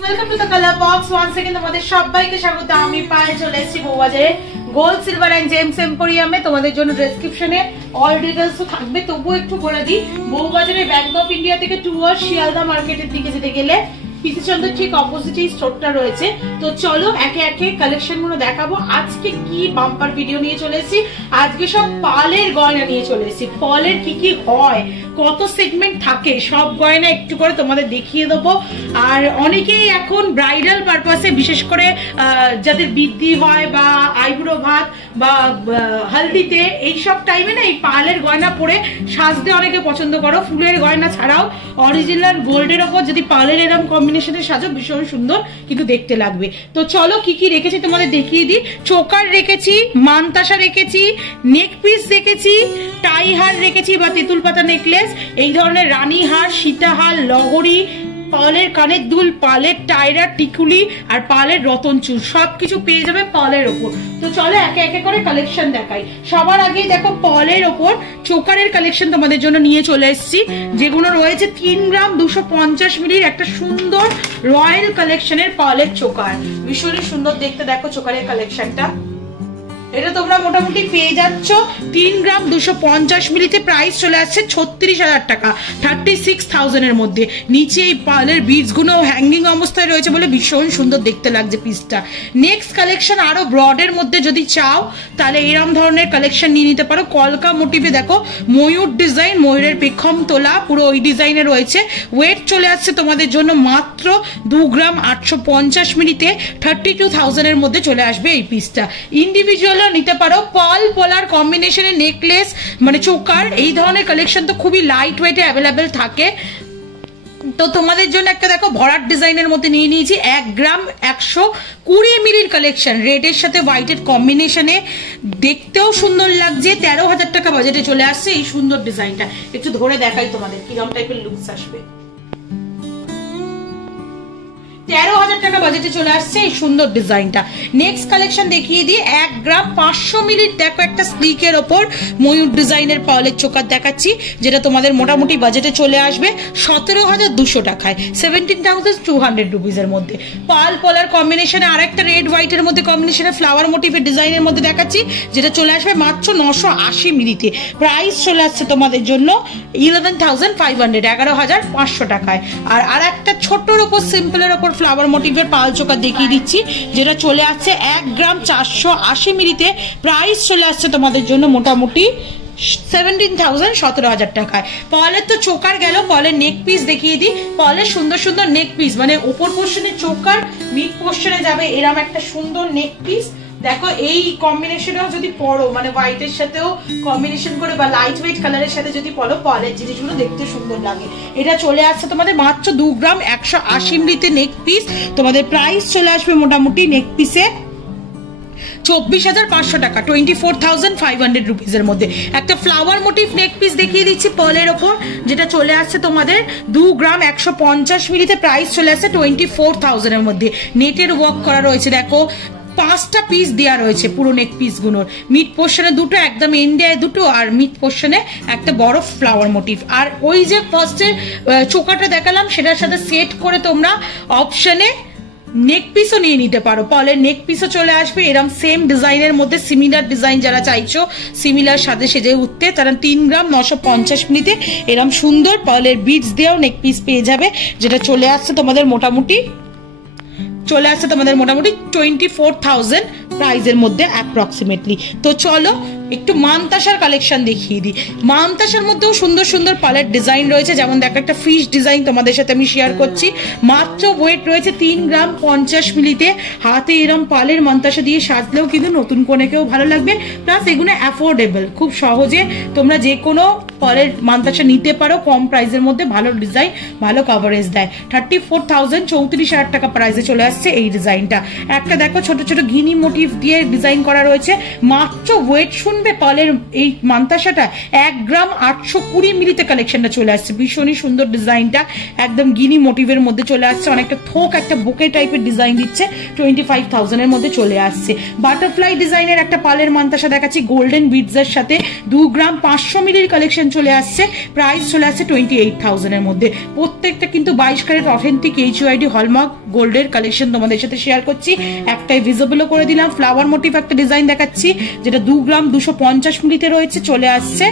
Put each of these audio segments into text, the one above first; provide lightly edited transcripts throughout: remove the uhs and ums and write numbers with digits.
Welcome to the Colour Box once second তোমাদের সবাইকে স্বাগত। আমি পায়ে চলে এসেছি বউবাজারে গোল্ড সিলভার এন্ড জেমস এম্পোরিয়ামে। তোমাদের জন্য ডেসক্রিপশনে অল ডিটেইলস তো থাকবে, তবুও একটু বলে দিই। বউবাজারে ব্যাংক অফ ইন্ডিয়া থেকে টুয়ার্ড শিয়ালদা মার্কেটের দিকে যেতে গেলে পিসিচন্দ্রের ঠিক অপোজিটে স্টোরটা রয়েছে। তো চলো একে একে কালেকশন গুলো দেখাবো। আজকে কি বাম্পার ভিডিও নিয়ে চলে এসেছি, আজকে সব পালের গয়না নিয়ে চলে এসেছি। পালের কি কি হয়, কত সেগমেন্ট থাকে, সব গয়না একটু করে তোমাদের দেখিয়ে দেবো। আর অনেকেই এখন ব্রাইডাল পারপাসে, বিশেষ করে যাদের বৃদ্ধি হয় বা আইবুড়ো ভাত বা হলদিতে, এইসব টাইমে না এই পালের গয়না পরে সাজতে অনেকে পছন্দ করো। ফুলের গয়না ছাড়াও অরিজিনাল গোল্ডের ওপর যদি পালের এরকম কম্বিনেশনের সাজো, ভীষণ সুন্দর কিন্তু দেখতে লাগবে। তো চলো কি কি রেখেছি তোমাদের দেখিয়ে দিই। চোকার রেখেছি, মানতাসা রেখেছি, নেক পিস রেখেছি, টাই হার রেখেছি বা তেঁতুল পাতা নেকলেস, এই ধরনের রানী হার, সীতাহার, লহরি, পালের কানের দুল, পালের টায়রা, টিকুলি আর পালের রতন চুল, সবকিছু পেয়ে যাবে পালের ওপর। তো চলো একে একে করে কালেকশন দেখাই। সবার আগে দেখো পালের ওপর চোকারের কালেকশন তোমাদের জন্য নিয়ে চলে এসেছি, যেগুলো রয়েছে 3 গ্রাম 250 মিলির একটা সুন্দর রয়্যাল কালেকশনের পালের চোকার। ভীষণই সুন্দর দেখতে, দেখো চোকারের কালেকশনটা। এটা তোমরা মোটামুটি পেয়ে যাচ্ছ 3 গ্রাম 250 মিলিতে। প্রাইস চলে আসছে 36,000 টাকা, 36,000 এর মধ্যে। নিচে এই পালের বিডস গুলো হ্যাঙ্গিং অবস্থায় রয়েছে বলে ভীষণ সুন্দর দেখতে লাগছে পিসটা। নেক্সট কালেকশন আরো ব্রডের মধ্যে যদি চাও তাহলে এরকম ধরনের কালেকশন নিয়ে নিতে পারো। কলকা মোটিভে দেখো ময়ূর ডিজাইন, ময়ূরের পেখম তোলা, পুরো ওই ডিজাইনে রয়েছে। ওয়েট চলে আসছে তোমাদের জন্য মাত্র 2 গ্রাম 850 মিলিতে, 32,000 এর মধ্যে চলে আসবে এই পিসটা। ইন্ডিভিজুয়াল নিতে পারো। পাল পোলার কম্বিনেশনের নেকলেস মানে চোকার, এই ধরনের কালেকশন তো খুবই লাইট ওয়েটে অ্যাভেলেবেল থাকে। তো তোমাদের জন্য একটা দেখো ভরাট ডিজাইনের মধ্যে নিয়ে নিয়েছি 1 গ্রাম 120 মিলির কালেকশন, রেডের সাথে হোয়াইটের কম্বিনেশনে, দেখতেও সুন্দর লাগছে। 13,000 টাকা বাজেটে চলে আসছে এই সুন্দর ডিজাইনটা। একটু ধরে দেখাই তোমাদের কিরকম টাইপের লুকস আসবে। 13,000 টাকা বাজেটে চলে আসছে এই সুন্দর ডিজাইনটা। নেক্সট কালেকশন দেখিয়ে দিই। 1 গ্রাম 500 মিলির দেখো একটা স্লিকের ওপর ময়ূর ডিজাইনের পালের চোকার দেখাচ্ছি, যেটা তোমাদের মোটামুটি বাজেটে চলে আসবে 17,200 টাকায়, 17,200 রুপিসের মধ্যে। পাল পলার কম্বিনেশনে আর একটা রেড হোয়াইটের মধ্যে কম্বিনেশনে ফ্লাওয়ার মোটিভের ডিজাইনের মধ্যে দেখাচ্ছি, যেটা চলে আসবে মাত্র 980 মিলিতে। প্রাইস চলে আসছে তোমাদের জন্য 11,500, 11,500 টাকায়। আর একটা ছোট্টর ওপর সিম্পলের ওপর ফ্লাওয়ার মোটিভের পাল চোকার দেখিয়ে দিচ্ছি, যেটা চলে আসছে 1 গ্রাম 480 মিলিতে। প্রাইস চলে আসছে তোমাদের জন্য মোটামুটি 17,000, 17,000 টাকায়। পালের তো চোকার গেল, পালের নেক পিস দেখিয়ে দিই। পালের সুন্দর সুন্দর নেক পিস, মানে উপর পোর্শনে চোকার, মিড পোর্শনে যাবে এরম একটা সুন্দর নেক পিস। দেখো এই কম্বিনেশনেও যদি পরো, মানে হোয়াইটের সাথেও কম্বিনেশন করে বা লাইট ওয়েট কালারের সাথে যদি পরো, পালের জিনিসগুলো দেখতে সুন্দর লাগে। এটা চলে আসছে তোমাদের মাত্র 2 গ্রাম 180 মিলিতে নেক পিস। তোমাদের প্রাইস চলে আসবে মোটামুটি নেক পিসে 24,500 টাকা, 24,500 রুপিসের মধ্যে। একটা ফ্লাওয়ার মোটিভ নেক পিস দেখিয়ে দিচ্ছি পার্লের ওপর, যেটা চলে আসছে তোমাদের 2 গ্রাম 150 মিলিতে। প্রাইস চলে আসছে 24,000 এর মধ্যে। নেটের ওয়ার্ক করা রয়েছে, দেখো 5টা পিস দেওয়া রয়েছে পুরো নেক পিস গুলোর। মিড পোর্শনে 2টো, একদম এন্ডে 2টো, আর মিড পোর্শনে একটা বড় ফ্লাওয়ার মোটিভ। আর ওই যে ফার্স্টের চোকাটা দেখালাম, সেটার সাথে সেট করে তোমরা অপশনে নেক পিসও নিয়ে নিতে পারো। পালের নেক পিসও চলে আসবে এরকম সেম ডিজাইনের মধ্যে। সিমিলার ডিজাইন যারা চাইছো সিমিলার সাথে সেজে উঠতে, তারা 3 গ্রাম 950 মিলিতে এরকম সুন্দর পালের বিডস দিয়েও নেক পিস পেয়ে যাবে, যেটা চলে আসছে তোমাদের মোটামুটি 24,000 প্রাইজের মধ্যে অ্যাপ্রক্সিমেটলি। তো চলো একটু মানতাসার কালেকশন দেখিয়ে দিই। মানতাসার মধ্যেও সুন্দর সুন্দর পালের ডিজাইন রয়েছে, যেমন দেখো একটা ফিশ ডিজাইন তোমাদের সাথে আমি শেয়ার করছি। মাত্র ওয়েট রয়েছে 3 গ্রাম 50 মিলিতে। হাতে এরম পালের মানতাসা দিয়ে সাজলেও কিন্তু নতুন কোনেকেও ভালো লাগবে, প্লাস এগুলো অ্যাফোর্ডেবল, খুব সহজে তোমরা যে কোনো পালের মানতাসা নিতে পারো কম প্রাইসের মধ্যে। ভালো ডিজাইন, ভালো কভারেজ দেয়। 34,000, 34,000 টাকা প্রাইসে চলে আসছে এই ডিজাইনটা। একটা দেখো ছোট ছোট ঘিনি মোটিভ দিয়ে ডিজাইন করা রয়েছে। মাত্র ওয়েট শুনবে পালের এই মানতাসাটা 1 গ্রাম 820 মিলিতে কালেকশনটা চলে আসছে। ভীষণই সুন্দর ডিজাইনটা, একদম গিনি মোটিভের মধ্যে চলে আসছে। অনেকটা থোক একটা বুকে টাইপের ডিজাইন দিচ্ছে, 25,000 এর মধ্যে চলে আসছে। বাটারফ্লাই ডিজাইনের একটা পালের মানতাসা দেখাচ্ছি গোল্ডেন বিডসের সাথে, 2 গ্রাম 500 মিলির কালেকশন চলে আসছে। প্রাইস চলে আসছে 28,000 এর মধ্যে। প্রত্যেকটা কিন্তু 22 ক্যারেট অথেন্টিক HUID হলমার্ক গোল্ডের কালেকশন তোমাদের সাথে শেয়ার করছি। একটাই ভিজিবলও করে দিলাম। ফ্লাওয়ার মোটিভ একটা ডিজাইন দেখাচ্ছি, যেটা 2 গ্রাম 250 মিলিতে রয়েছে, চলে আসছে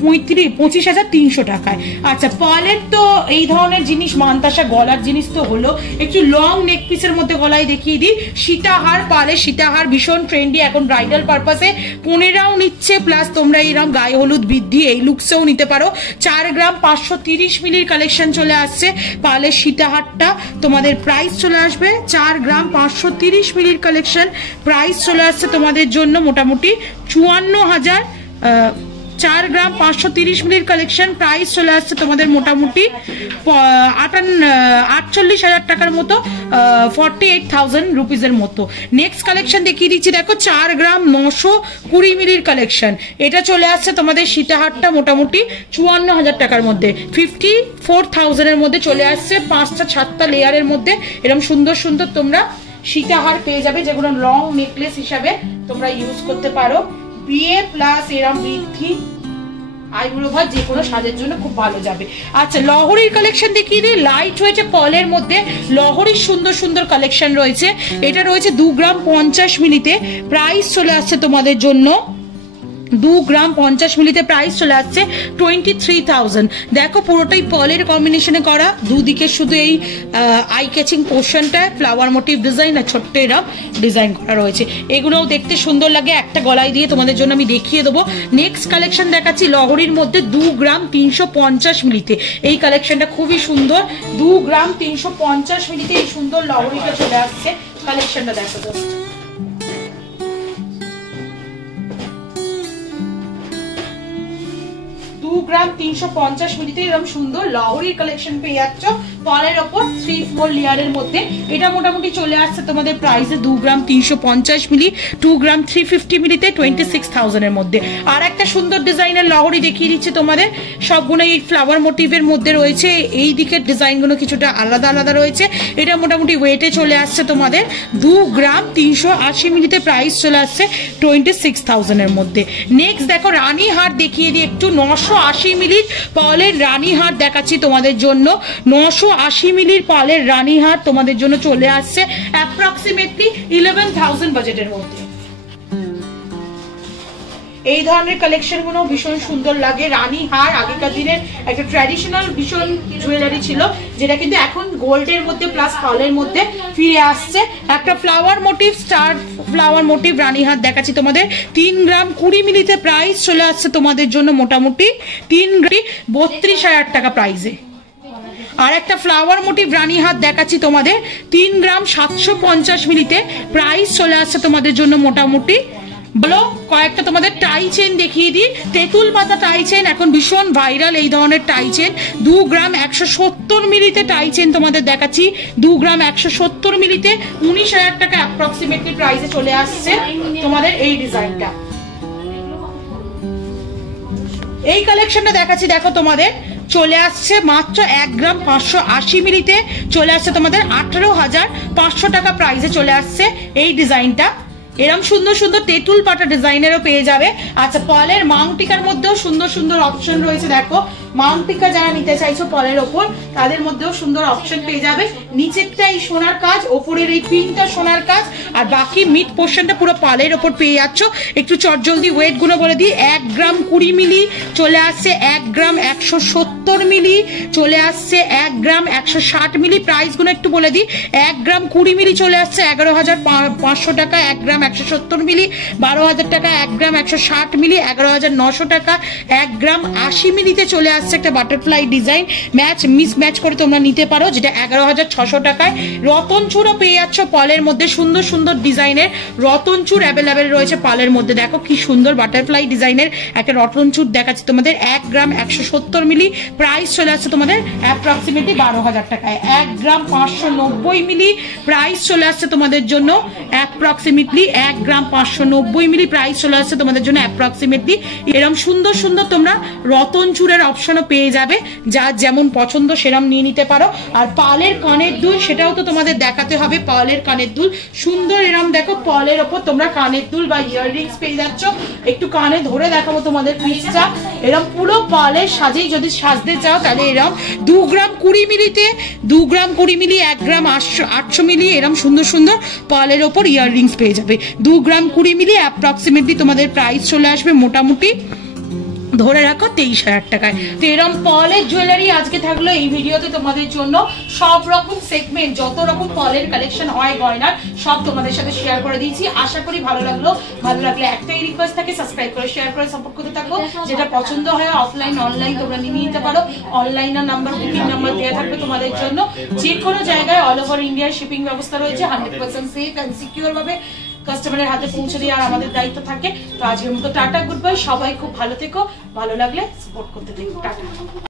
25,300 টাকায়। আচ্ছা, পার্লের তো এই ধরনের জিনিস, মানতাসা গলার জিনিস তো হলো, একটু লং নেক পিসের মধ্যে গলায় দেখিয়ে দিই। সীতাহার, পার্লের সীতাহার ভীষণ ট্রেন্ডি এখন ব্রাইডাল পারপাসে। 15রাও নিচ্ছে, প্লাস তোমরা এইরকম গায়ে হলুদ বৃদ্ধি এই লুকসেও নিতে পারো। 4 গ্রাম 530 মিলির কালেকশন চলে আসছে পার্লের সীতাহারটা। তোমাদের প্রাইস চলে আসবে 4 গ্রাম 530 মিলির কালেকশন, প্রাইস চলে আসছে তোমাদের জন্য মোটামুটি 54,000। 4 গ্রাম 530 মিলির কালেকশন, প্রাইস চলে আসছে তোমাদের মোটামুটি 48,000 টাকার মতো, 48,000 রুপিজের মতো। নেক্সট কালেকশন দেখিয়ে দিচ্ছি, দেখো 4 গ্রাম 920 মিলির কালেকশন। এটা চলে আসছে তোমাদের সীতাহারটা মোটামুটি 54,000 টাকার মধ্যে, 54,000 এর মধ্যে চলে আসছে। 5টা 7টা লেয়ারের মধ্যে এরকম সুন্দর সুন্দর তোমরা সীতাহার পেয়ে যাবে, যেগুলো লং নেকলেস হিসাবে তোমরা ইউজ করতে পারো। বিয়ে প্লাস এরম বৃদ্ধি আইব্রো ভাত যে কোনো সাজের জন্য খুব ভালো যাবে। আচ্ছা, লহরির কালেকশন দেখিয়ে দিই। লাইট হয়েছে পলের মধ্যে, লহরির সুন্দর সুন্দর কালেকশন রয়েছে। এটা রয়েছে 2 গ্রাম 50 মিলিতে, প্রাইস চলে আসছে তোমাদের জন্য 2 গ্রাম 50 মিলিতে, প্রাইস চলে আসছে 23,000। দেখো পুরোটাই পার্লের কম্বিনেশনে করা, দুদিকে শুধু এই আই ক্যাচিং পোর্শনটা ফ্লাওয়ার মোটিভ ডিজাইন আর ছোট্ট এরা ডিজাইন করা রয়েছে। এগুলোও দেখতে সুন্দর লাগে, একটা গলায় দিয়ে তোমাদের জন্য আমি দেখিয়ে দেবো। নেক্সট কালেকশন দেখাচ্ছি লহরির মধ্যে 2 গ্রাম 350 মিলিতে। এই কালেকশনটা খুবই সুন্দর, 2 গ্রাম 350 মিলিতে এই সুন্দর লহরিটা চলে আসছে। কালেকশনটা দেখো দোস্ত, 2 গ্রাম 350 মিলিতে এরকম সুন্দর লহরির কালেকশন পেয়ে যাচ্ছ পালের ওপর 3-4 লেয়ারের মধ্যে। এটা মোটামুটি চলে আসছে তোমাদের প্রাইসে 2 গ্রাম 350 মিলি, 2 গ্রাম 350 মিলিতে 26,000 এর মধ্যে। আর একটা সুন্দর ডিজাইনের লহরি দেখিয়ে দিচ্ছি তোমাদের, সবগুলো এই ফ্লাওয়ার মোটিভের মধ্যে রয়েছে। এই দিকের ডিজাইনগুলো কিছুটা আলাদা আলাদা রয়েছে। এটা মোটামুটি ওয়েটে চলে আসছে তোমাদের 2 গ্রাম 380 মিলিতে, প্রাইস চলে আসছে 26,000 এর মধ্যে। নেক্সট দেখো রানী হার দেখিয়ে দিই একটু, 980 মিলির পার্লের রানী হার দেখাচ্ছি তোমাদের জন্য। 980 মিলির পার্লের রানী হার তোমাদের জন্য চলে আসছে অ্যাপ্রক্সিমেটলি 11,000 বাজেটের মধ্যে। এই ধরনের কালেকশন গুলো ভীষণ সুন্দর লাগে। রানী হার আগেকার দিনের একটা ট্র্যাডিশনাল ভীষণ জুয়েলারি ছিল, যেটা কিন্তু এখন গোল্ডের মধ্যে প্লাস পার্লের মধ্যে ফিরে আসছে। একটা flower motif, star flower motif রানী হার দেখাচ্ছি তোমাদের 3 গ্রাম 20 মিলিতে, প্রাইস চলে আসছে তোমাদের জন্য মোটামুটি 32,000 টাকা প্রাইসে। আর একটা ফ্লাওয়ার মোটিভ রানী হাত দেখাচ্ছি তোমাদের 3 গ্রাম 750 মিলিতে, প্রাইস চলে আসছে তোমাদের জন্য মোটামুটি। বলো কয়েকটা তোমাদের টাই চেন দেখিয়ে দিই। তেঁতুল পাতা টাই চেন এখন ভীষণ ভাইরাল, এই ধরনের টাই চেন 2 গ্রাম 170 মিলিতে টাই চেন তোমাদের দেখাচ্ছি। 2 গ্রাম 170 মিলিতে 19,000 টাকা অ্যাপ্রক্সিমেটলি প্রাইসে চলে আসছে তোমাদের এই ডিজাইনটা। এই কালেকশনটা দেখাচ্ছি, দেখো তোমাদের চলে আসছে মাত্র 1 গ্রাম 580 মিলিতে, চলে আসছে তোমাদের 18,500 টাকা প্রাইসে চলে আসছে এই ডিজাইনটা। এরকম সুন্দর সুন্দর তেঁতুল পাটা ডিজাইনেরও পেয়ে যাবে। আচ্ছা, পার্লের মাউন্টিকার মধ্যেও সুন্দর সুন্দর অপশন রয়েছে। দেখো মাউন্টিকা যারা নিতে চাইছো পার্লের ওপর, তাদের মধ্যেও সুন্দর অপশন পেয়ে যাবে। নিচেরটা এই সোনার কাজ, ওপরের এই পিনটা সোনার কাজ, আর বাকি মিড পোর্শনটা পুরো পার্লের ওপর পেয়ে যাচ্ছ। একটু চটজলদি ওয়েট গুলো বলে দিই। 1 গ্রাম 20 মিলি চলে আসছে 1 গ্রাম 170 মিলি, চলে আসছে 1 গ্রাম 160 মিলি। প্রাইস গুলো একটু বলে দিই। 1 গ্রাম 20 মিলি চলে আসছে 11,500 টাকা, 1 গ্রাম 170 মিলি 12,000 টাকা, 1 গ্রাম 160 মিলি 11,900 টাকা, 1 গ্রাম 80 মিলিতে চলে আসছে একটা butterfly design, match miss match করে তোমরা নিতে পারো, যেটা 11,600 টাকায়। রতন চূড়ও পেয়ে যাচ্ছ পালের মধ্যে, সুন্দর সুন্দর ডিজাইনের রতন চূড় অ্যাভেলেবেল রয়েছে পালের মধ্যে। দেখো কি সুন্দর বাটারফ্লাই ডিজাইনের একটা রতন চূড় দেখাচ্ছি তোমাদের 1 গ্রাম 170 মিলি, প্রাইস চলে আসছে তোমাদের অ্যাপ্রক্সিমেটলি 12,000 টাকায়। 1 গ্রাম 590 মিলি, প্রাইস চলে আসছে তোমাদের জন্য অ্যাপ্রক্সিমেটলি 1 গ্রাম 590 মিলি, প্রাইস চলে আসছে তোমাদের জন্য অ্যাপ্রক্সিমেটলি। এরকম সুন্দর সুন্দর তোমরা রতন চূড়ের অপশন কালেকশনও পেয়ে যাবে, যার যেমন পছন্দ সেরকম নিয়ে নিতে পারো। আর পার্লের কানের দুল সেটাও তো তোমাদের দেখাতে হবে। পার্লের কানের দুল সুন্দর, এরম দেখো পার্লের ওপর তোমরা কানের দুল বা ইয়াররিংস পেয়ে যাচ্ছ। একটু কানে ধরে দেখাবো তোমাদের পিসটা, এরম পুরো পার্লের সাজেই যদি সাজতে চাও তাহলে এরম 2 গ্রাম 20 মিলিতে 2 গ্রাম 20 মিলি 1 গ্রাম 800 মিলি এরম সুন্দর সুন্দর পার্লের ওপর ইয়াররিংস পেয়ে যাবে। 2 গ্রাম 20 মিলি অ্যাপ্রক্সিমেটলি তোমাদের প্রাইস চলে আসবে মোটামুটি ধরে রাখো 23,000 টাকায়। তো এরকম পার্লের জুয়েলারি আজকে থাকলো এই ভিডিওতে তোমাদের জন্য। সব রকম সেগমেন্ট, যত রকম পার্লের কালেকশন হয় গয়নার, সব তোমাদের সাথে শেয়ার করে দিয়েছি। আশা করি ভালো লাগলো। ভালো লাগলে একটাই রিকোয়েস্ট থাকে, সাবস্ক্রাইব করে শেয়ার করে সাপোর্ট করতে থাকো। যেটা পছন্দ হয় অফলাইন অনলাইন তোমরা নিয়ে নিতে পারো। অনলাইনের নাম্বার, বুকিং নাম্বার দেওয়া থাকবে তোমাদের জন্য। যে কোনো জায়গায় অল ওভার ইন্ডিয়ার শিপিং ব্যবস্থা রয়েছে। 100% সেফ অ্যান্ড সিকিউর ভাবে কাস্টমারের হাতে পৌঁছে দিয়ে আর আমাদের দায়িত্ব থাকে। তো আজকের মতো টাটা, গুড বাই। সবাই খুব ভালো থেকো, ভালো লাগলে সাপোর্ট করতে থেকো। টাটা।